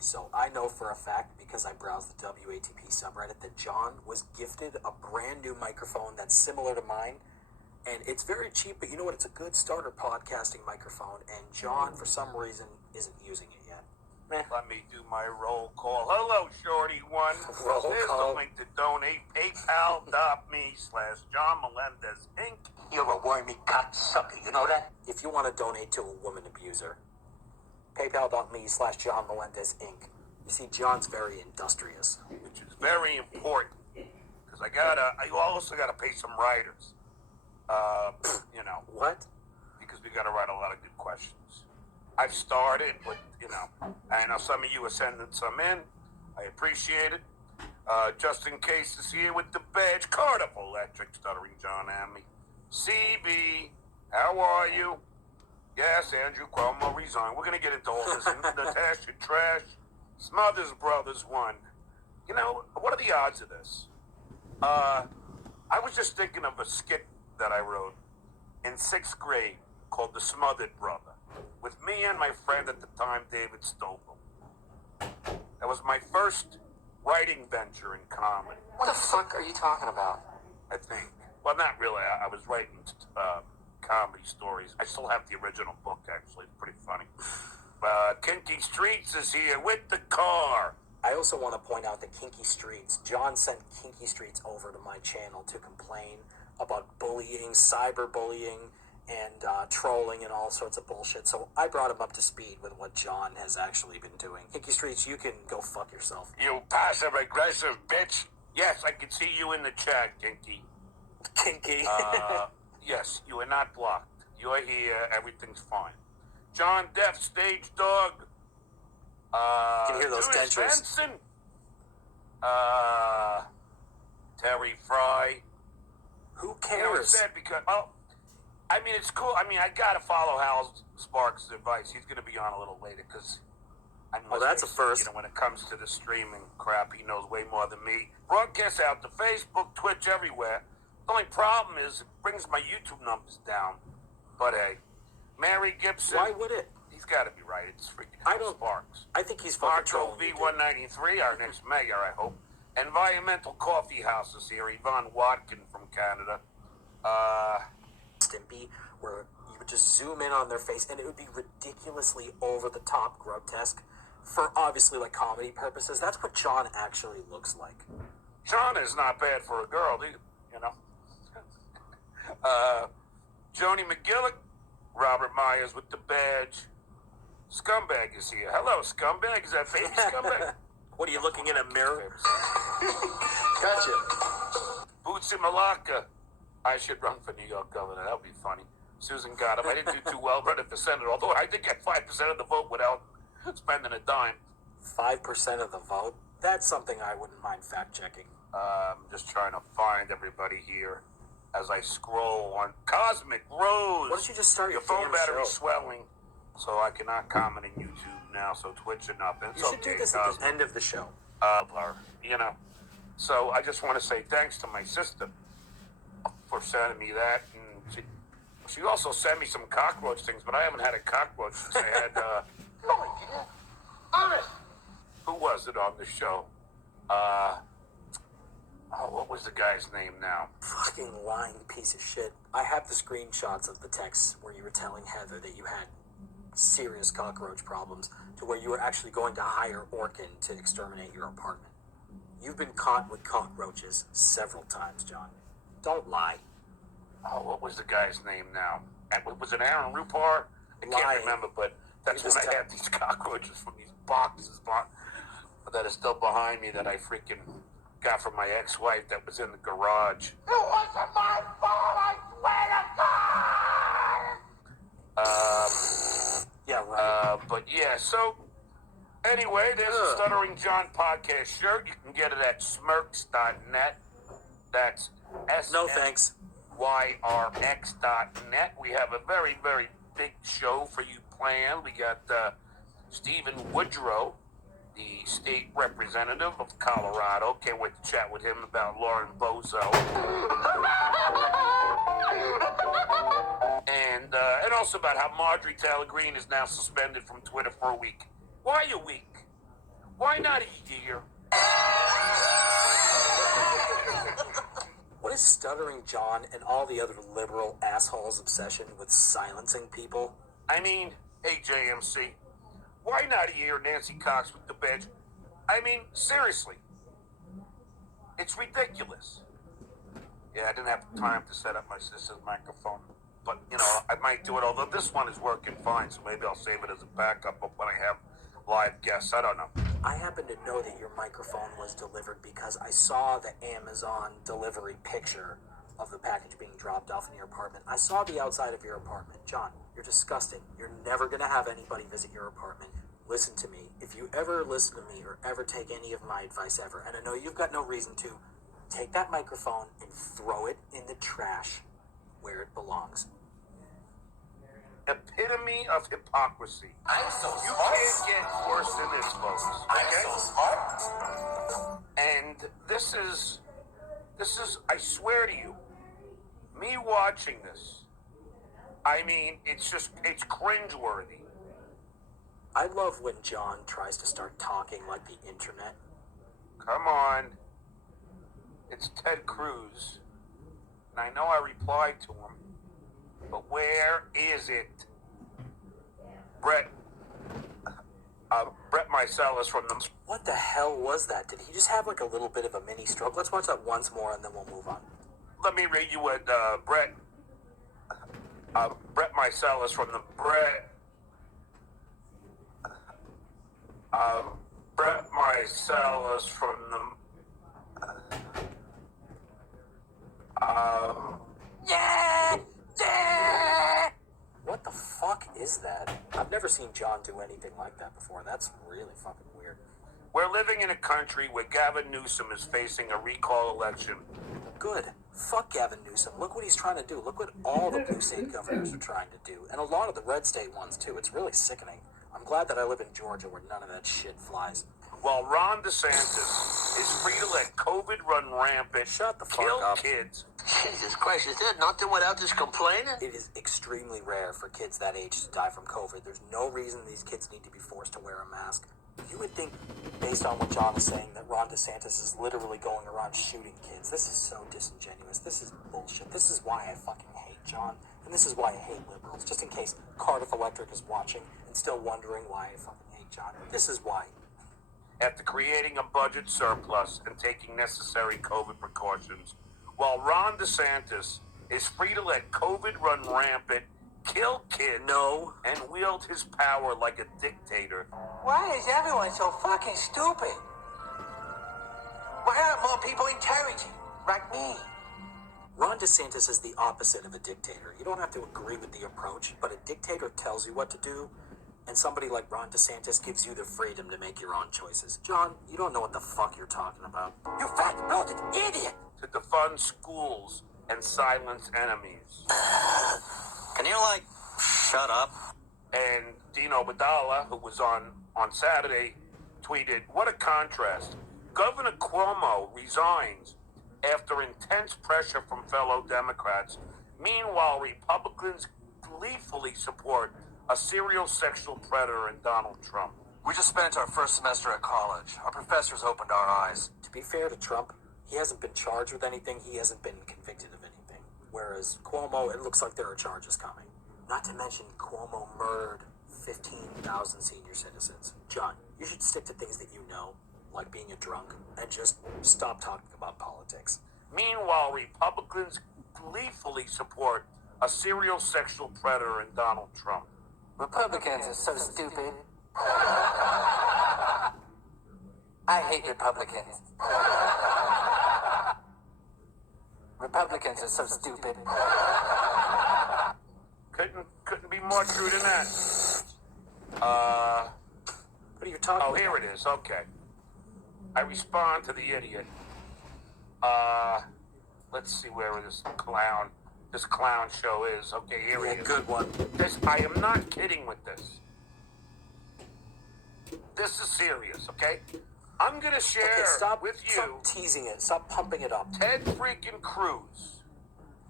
So I know for a fact, because I browsed the WATP subreddit, that John was gifted a brand new microphone that's similar to mine. And it's very cheap, but you know what? It's a good starter podcasting microphone. And John, for some reason, isn't using it yet. Let me do my roll call. Hello, Shorty One. There's the link to donate. PayPal.me/John Melendez Inc. You're a wormy cocksucker, you know that? If you want to donate to a woman abuser, PayPal.me/John Melendez Inc. You see, John's very industrious. Which is very important. Because I also gotta pay some writers. You know. What? Because we gotta write a lot of good questions. I've started, but, you know, I know some of you are sending some in. I appreciate it. Just in case is here with the badge, Carnival Electric, Stuttering John and me. CB, how are you? Yes, Andrew Cuomo resigned. We're going to get into all this. Natasha Trash, Smothers Brothers won. You know, what are the odds of this? I was just thinking of a skit that I wrote in 6th grade called The Smothered Brother, with me and my friend at the time, David Stovall. That was my first writing venture in comedy. What the fuck are you talking about? I think. Well, not really. I was writing comedy stories. I still have the original book, actually. It's pretty funny. Kinky Streets is here with the car. I also want to point out that Kinky Streets, John sent Kinky Streets over to my channel to complain about bullying, cyberbullying, and trolling and all sorts of bullshit. So I brought him up to speed with what John has actually been doing. Kinky Streets, you can go fuck yourself. You passive-aggressive bitch. Yes, I can see you in the chat, Kinky. Kinky. Yes, you are not blocked. You're here. Everything's fine. John Deaf, Stage Dog. You can hear those dentures. Benson. Terry Fry. Who You know, it's cares? sad because, I mean, it's cool. I mean, I gotta follow Hal Sparks' advice. He's gonna be on a little later because, That's a first. You know, when it comes to the streaming crap, he knows way more than me. Broadcasts out to Facebook, Twitch, everywhere. The only problem is it brings my YouTube numbers down. But hey, Mary Gibson. Why would it? He's got to be right. It's freaking I don't- Sparks. I think he's fucking Marco trolling you, dude. V193, our next mayor, I hope. Environmental Coffee House is here. Yvonne Watkin from Canada. Stimpy, where you would just zoom in on their face and it would be ridiculously over the top grotesque for obviously like comedy purposes. That's what John actually looks like. John is not bad for a girl, you know. Joni McGillick, Robert Myers with the badge. Scumbag is here. Hello, Scumbag. Is that baby Scumbag? What are you looking in a mirror? Gotcha. Bootsy Malacca. I should run for New York governor. That would be funny. Susan got him. I didn't do too well running for senator, although I did get 5% of the vote without spending a dime. 5% of the vote? That's something I wouldn't mind fact checking. I'm just trying to find everybody here as I scroll on Cosmic Rose. Why don't you just start Your your phone damn battery's show? swelling, so I cannot comment on YouTube now, so Twitch and up. It's You should okay, do this at Cosmic. the end of the show. You know. So I just want to say thanks to my sister for sending me that. And she also sent me some cockroach things, but I haven't had a cockroach since I had, No, I didn't. Honest. who was it on the show? What was the guy's name now? Fucking lying piece of shit. I have the screenshots of the texts where you were telling Heather that you had serious cockroach problems to where you were actually going to hire Orkin to exterminate your apartment. You've been caught with cockroaches several times, John. Don't lie. What was the guy's name now? Was it Aaron Rupar? I can't Lying. remember, but that's You when just I had these cockroaches from these boxes that are still behind me that I freaking got from my ex-wife that was in the garage. It wasn't my fault, I swear to God! Yeah, right. But yeah, so anyway, there's a Stuttering John podcast shirt. You can get it at smirks.net. That's No thanks. SMYRX.net. We have a very, very big show for you planned. We got Stephen Woodrow, the state representative of Colorado. Can't wait to chat with him about Lauren Bozo. And also about how Marjorie Taylor Greene is now suspended from Twitter for a week. Why a week? Why not a year? What is Stuttering John and all the other liberal assholes' obsession with silencing people? I mean, AJMC. Why not a year, Nancy Cox with the badge? I mean, seriously. It's ridiculous. Yeah, I didn't have time to set up my sister's microphone. But, I might do it, although this one is working fine, so maybe I'll save it as a backup when I have live guests. I don't know. I happen to know that your microphone was delivered because I saw the Amazon delivery picture of the package being dropped off in your apartment. I saw the outside of your apartment. John, you're disgusting. You're never going to have anybody visit your apartment. Listen to me. If you ever listen to me or ever take any of my advice ever, and I know you've got no reason to, take that microphone and throw it in the trash where it belongs. Epitome of hypocrisy. I'm so You smart. can't get worse than this, folks. I'm Okay? so smart. And this is, I swear to you, me watching this, I mean, it's cringeworthy. I love when John tries to start talking like the internet. Come on. It's Ted Cruz. And I know I replied to him. But where is it? Brett Mycelis from the... What the hell was that? Did he just have like a little bit of a mini stroke? Let's watch that once more and then we'll move on. Let me read you what Brett Mycelis from the... Brett Mycelis from the... What the fuck is that? I've never seen John do anything like that before. That's really fucking weird. We're living in a country where Gavin Newsom is facing a recall election. Good. Fuck Gavin Newsom. Look what he's trying to do. Look what all the blue state governors are trying to do. And a lot of the red state ones, too. It's really sickening. I'm glad that I live in Georgia where none of that shit flies. While Ron DeSantis is free to let COVID run rampant, Shut the fuck kill up. kids. Jesus Christ, is there nothing without this complaining? It is extremely rare for kids that age to die from COVID. There's no reason these kids need to be forced to wear a mask. You would think, based on what John is saying, that Ron DeSantis is literally going around shooting kids. This is so disingenuous. This is bullshit. This is why I fucking hate John. And this is why I hate liberals. Just in case Cardiff Electric is watching and still wondering why I fucking hate John. This is why. After creating a budget surplus and taking necessary COVID precautions, while Ron DeSantis is free to let COVID run rampant, kill kids, and wield his power like a dictator. Why is everyone so fucking stupid? Why aren't more people intelligent? Like me. Ron DeSantis is the opposite of a dictator. You don't have to agree with the approach, but a dictator tells you what to do, and somebody like Ron DeSantis gives you the freedom to make your own choices. John, you don't know what the fuck you're talking about. You fat-bloated idiot! To defund schools and silence enemies. Can you, shut up? And Dino Badala, who was on Saturday, tweeted, "What a contrast. Governor Cuomo resigns after intense pressure from fellow Democrats. Meanwhile, Republicans gleefully support a serial sexual predator in Donald Trump." We just spent our first semester at college. Our professors opened our eyes. To be fair to Trump, he hasn't been charged with anything. He hasn't been convicted of anything. Whereas Cuomo, it looks like there are charges coming. Not to mention, Cuomo murdered 15,000 senior citizens. John, you should stick to things that you know, like being a drunk, and just stop talking about politics. Meanwhile, Republicans gleefully support a serial sexual predator in Donald Trump. Republicans are so stupid. I hate Republicans. Republicans are so stupid. Couldn't be more true than that. What are you talking Oh, about? here it is. Okay. I respond to the idiot. Let's see where this clown show is. Okay, here Yeah, it is. good one. I am not kidding with this. This is serious, okay? I'm gonna share Okay, stop with teasing it. Stop pumping it up. Ted freaking Cruz.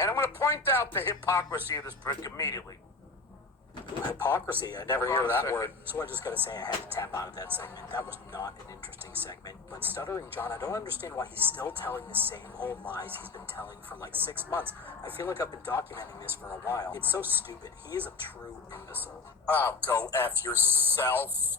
And I'm gonna point out the hypocrisy of this prick immediately. Hypocrisy. I never Hold hear on a that second. word. So I just gotta say I had to tap out of that segment. That was not an interesting segment. But Stuttering John, I don't understand why he's still telling the same old lies he's been telling for like 6 months. I feel like I've been documenting this for a while. It's so stupid. He is a true imbecile. Oh, go F yourself.